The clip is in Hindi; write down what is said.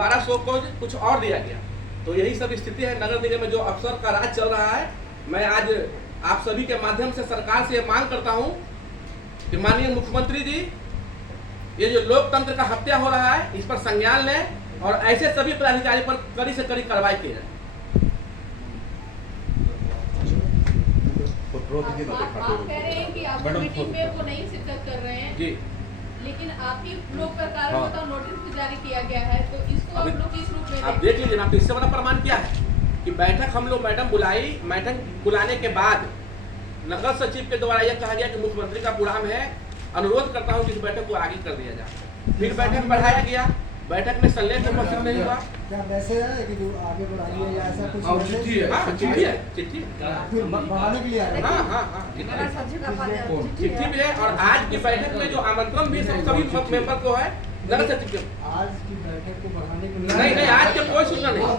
दोबारा शो को कुछ और दिया गया। तो यही सब स्थिति है नगर निगम में जो अफसर का राज चल रहा है। मैं आज आप सभी के माध्यम से सरकार से मांग करता हूं कि माननीय मुख्यमंत्री जी, ये जो लोकतंत्र का हत्या हो रहा है इस पर संज्ञान लें और ऐसे सभी पदाधिकारी पर कड़ी से कड़ी कार्रवाई की जाए। आप कह रहे हैं कि आप मीटिंग में वो नहीं शिरकत कर रहे हैं जी, लेकिन आपकी लोक प्रकारों का नोटिस भी जारी किया गया है, तो इसको आप लोग किस रूप में आप देख लीजिए ना। तो इससे बड़ा प्रमाण क्या है कि बैठक हम लोग बैठक बुलाने के बाद नगर सचिव के द्वारा यह कहा गया कि मुख्यमंत्री का प्रोग्राम है, अनुरोध करता हूं कि इस बैठक को आगे कर दिया जाए। फिर बैठक बढ़ाया गया, बैठक में संलेख उपस्थित नहीं हुआ। क्या मैसेज है कि जो आगे बढ़ाइए या ऐसा कुछ चिट्ठी है, हाँ चिट्ठी है, चिट्ठी फिर बढ़ाने के लिए आए? हाँ हाँ हाँ चिट्ठी भी है। और आज की बैठक में जो आमंत्रण भी सभी मेंबर को है नगर सचिव के। आज की बैठक को बढ़ाने के लिए नहीं नहीं, आज के कोई सूचना नहीं,